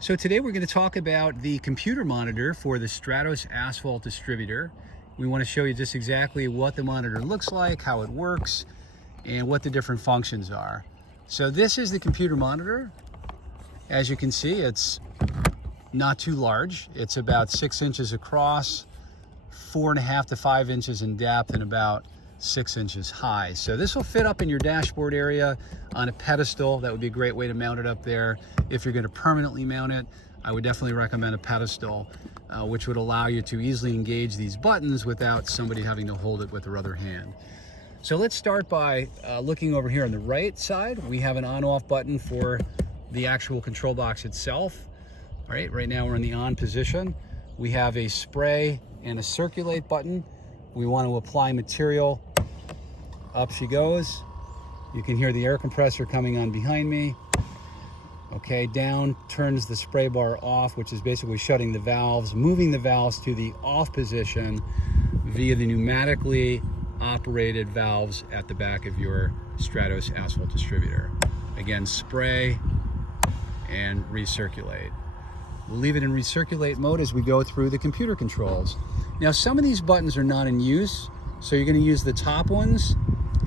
So today we're going to talk about the computer monitor for the Stratos asphalt distributor. We want to show you just exactly what the monitor looks like, how it works, and what the different functions are. So this is the computer monitor. As you can see, it's not too large. It's about 6 inches across, 4.5 to 5 inches in depth, and about 6 inches high. So this will fit up in your dashboard area on a pedestal. That would be a great way to mount it up there. If you're going to permanently mount it, I would definitely recommend a pedestal, which would allow you to easily engage these buttons without somebody having to hold it with their other hand. So let's start by looking over here on the right side. We have an on-off button for the actual control box itself. All right now we're in the on position. We have a spray and a circulate button. We want to apply material. Up she goes. You can hear the air compressor coming on behind me. Okay, down turns the spray bar off, which is basically shutting the valves, moving the valves to the off position via the pneumatically operated valves at the back of your Stratos asphalt distributor. Again, spray and recirculate. We'll leave it in recirculate mode as we go through the computer controls. Now, some of these buttons are not in use, so you're going to use the top ones,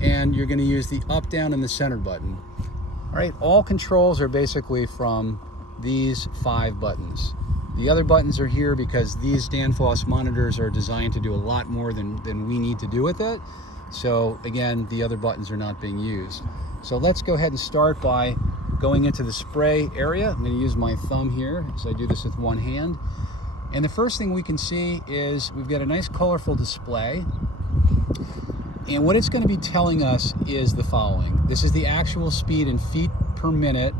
and you're going to use the up, down, and the center button. All right, all controls are basically from these 5 buttons. The other buttons are here because these Danfoss monitors are designed to do a lot more than we need to do with it. So again, the other buttons are not being used. So let's go ahead and start by going into the spray area. I'm going to use my thumb here, so I do this with one hand. And the first thing we can see is we've got a nice colorful display. And what it's going to be telling us is the following. This is the actual speed in feet per minute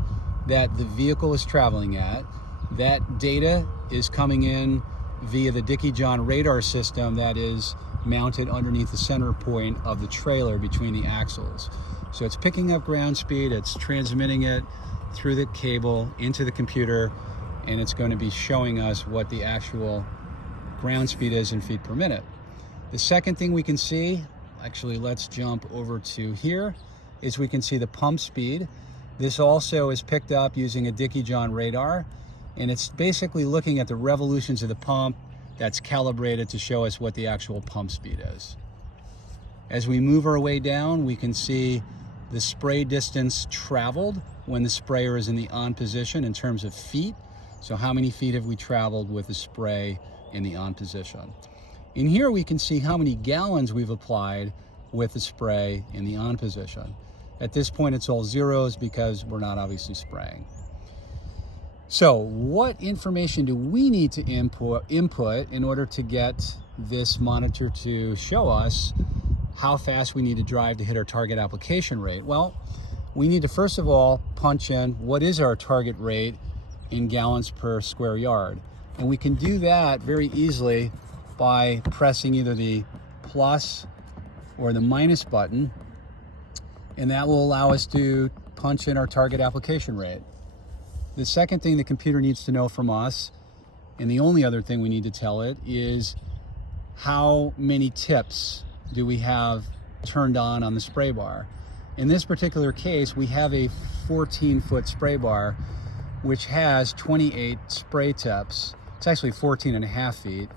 that the vehicle is traveling at. That data is coming in via the Dickie John radar system that is mounted underneath the center point of the trailer between the axles. So it's picking up ground speed, it's transmitting it through the cable into the computer, and it's going to be showing us what the actual ground speed is in feet per minute. The second thing we can see, actually let's jump over to here, is we can see the pump speed. This also is picked up using a Dickie John radar, and it's basically looking at the revolutions of the pump that's calibrated to show us what the actual pump speed is. As we move our way down, we can see the spray distance traveled when the sprayer is in the on position in terms of feet. So how many feet have we traveled with the spray in the on position? In here we can see how many gallons we've applied with the spray in the on position. At this point it's all zeros because we're not obviously spraying. So what information do we need to input in order to get this monitor to show us how fast we need to drive to hit our target application rate? Well, we need to first of all punch in what is our target rate in gallons per square yard. And we can do that very easily by pressing either the plus or the minus button, and that will allow us to punch in our target application rate. The second thing the computer needs to know from us, and the only other thing we need to tell it, is how many tips do we have turned on the spray bar. In this particular case, we have a 14-foot spray bar which has 28 spray tips. It's actually 14.5 feet.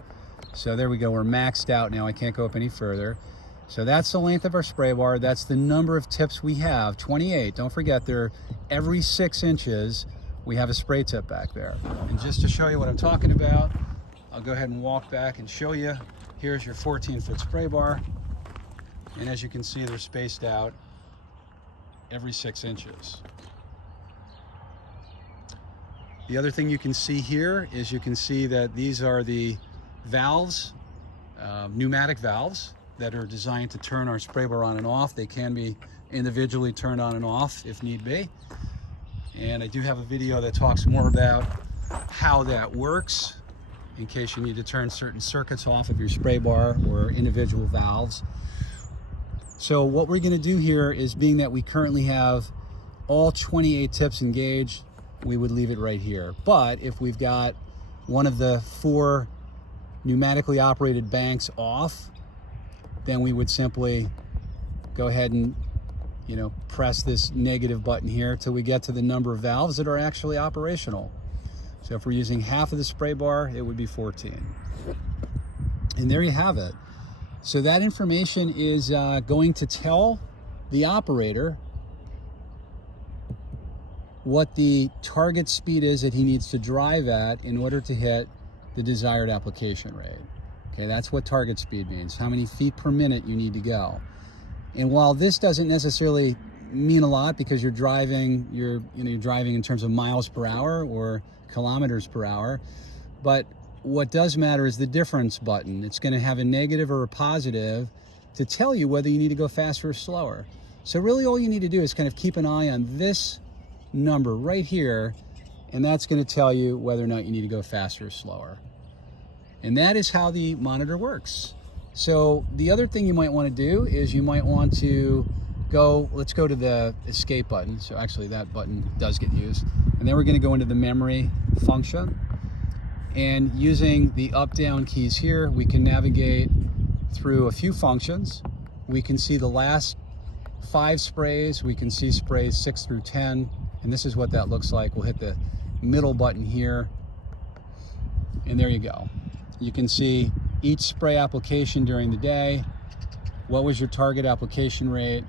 So there we go, we're maxed out now, I can't go up any further. So that's the length of our spray bar, that's the number of tips we have, 28. Don't forget, they're every 6 inches, we have a spray tip back there. And just to show you what I'm talking about, I'll go ahead and walk back and show you. Here's your 14-foot spray bar. And as you can see, they're spaced out every 6 inches. The other thing you can see here is you can see that these are the valves, pneumatic valves that are designed to turn our spray bar on and off. They can be individually turned on and off if need be. And I do have a video that talks more about how that works in case you need to turn certain circuits off of your spray bar or individual valves. So what we're going to do here is, being that we currently have all 28 tips engaged, we would leave it right here. But if we've got one of the 4 pneumatically operated banks off, then we would simply go ahead and press this negative button here till we get to the number of valves that are actually operational. So if we're using half of the spray bar, it would be 14. And there you have it. So that information is going to tell the operator what the target speed is that he needs to drive at in order to hit the desired application rate. Okay, that's what target speed means, how many feet per minute you need to go. And while this doesn't necessarily mean a lot because you're driving, you're driving in terms of miles per hour or kilometers per hour, but what does matter is the difference button. It's going to have a negative or a positive to tell you whether you need to go faster or slower. So really all you need to do is kind of keep an eye on this number right here, and that's going to tell you whether or not you need to go faster or slower. And that is how the monitor works. So the other thing you might want to do is you might want to go, let's go to the escape button. So actually that button does get used. And then we're going to go into the memory function. And using the up-down keys here, we can navigate through a few functions. We can see the last 5 sprays. We can see sprays 6 through 10. And this is what that looks like. We'll hit the middle button here. And there you go. You can see each spray application during the day. What was your target application rate?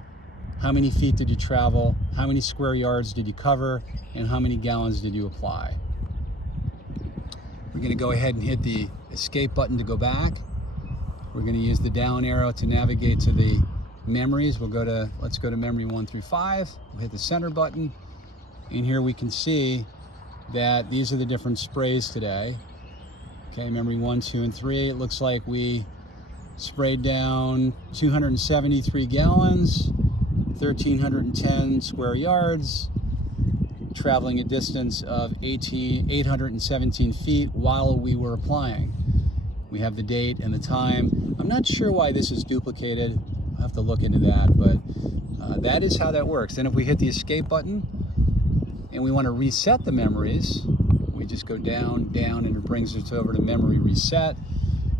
How many feet did you travel? How many square yards did you cover? And how many gallons did you apply? We're going to go ahead and hit the escape button to go back. We're going to use the down arrow to navigate to the memories. Let's go to memory 1 through 5. We'll hit the center button. And here we can see that these are the different sprays today. Okay, memory 1, 2, and 3. It looks like we sprayed down 273 gallons, 1,310 square yards, traveling a distance of 817 feet while we were applying. We have the date and the time. I'm not sure why this is duplicated. I'll have to look into that, but that is how that works. Then if we hit the escape button and we want to reset the memories, we just go down, down, and it brings us over to memory reset.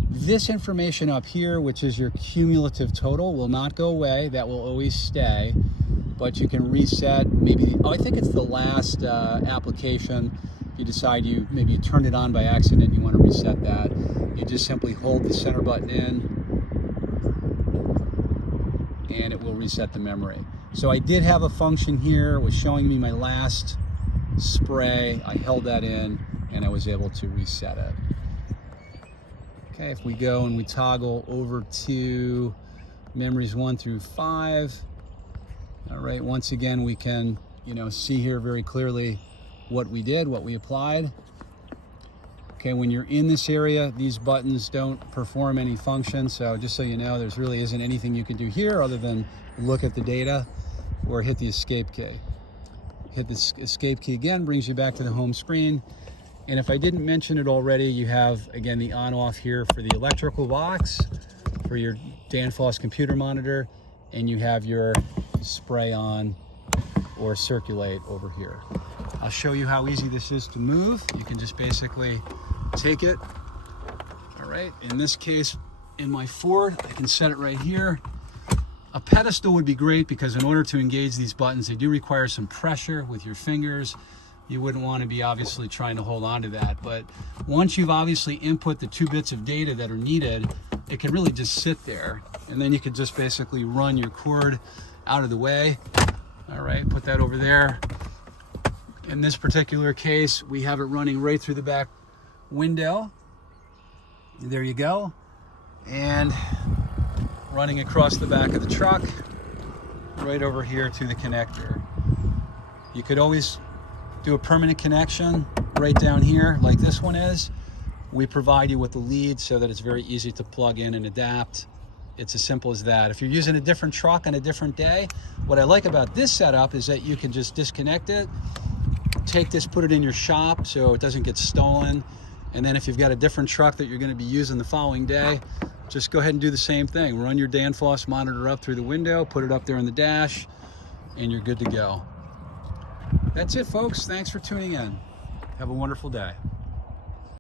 This information up here, which is your cumulative total, will not go away. That will always stay. But you can reset maybe, I think it's the last application. If you decide maybe you turned it on by accident and you want to reset that, you just simply hold the center button in and it will reset the memory. So I did have a function here, it was showing me my last spray. I held that in and I was able to reset it. Okay, if we go and we toggle over to memories 1 through 5, all right, once again, we can, see here very clearly what we did, what we applied. Okay, when you're in this area, these buttons don't perform any function. So just so you know, there really isn't anything you can do here other than look at the data or hit the escape key. Hit the escape key again, brings you back to the home screen. And if I didn't mention it already, you have, again, the on-off here for the electrical box, for your Danfoss computer monitor, and you have your spray on or circulate over here. I'll show you how easy this is to move. You can just basically take it. All right, in this case, in my Ford, I can set it right here. A pedestal would be great because in order to engage these buttons, they do require some pressure with your fingers. You wouldn't want to be obviously trying to hold on to that. But once you've obviously input the 2 bits of data that are needed, it can really just sit there. And then you could just basically run your cord out of the way. All right, put that over there. In this particular case, we have it running right through the back window. There you go. And running across the back of the truck, right over here to the connector. You could always do a permanent connection right down here like this one is. We provide you with the lead so that it's very easy to plug in and adapt. It's as simple as that. If you're using a different truck on a different day, what I like about this setup is that you can just disconnect it, take this, put it in your shop so it doesn't get stolen. And then if you've got a different truck that you're going to be using the following day, just go ahead and do the same thing. Run your Danfoss monitor up through the window, put it up there in the dash, and you're good to go. That's it, folks. Thanks for tuning in. Have a wonderful day.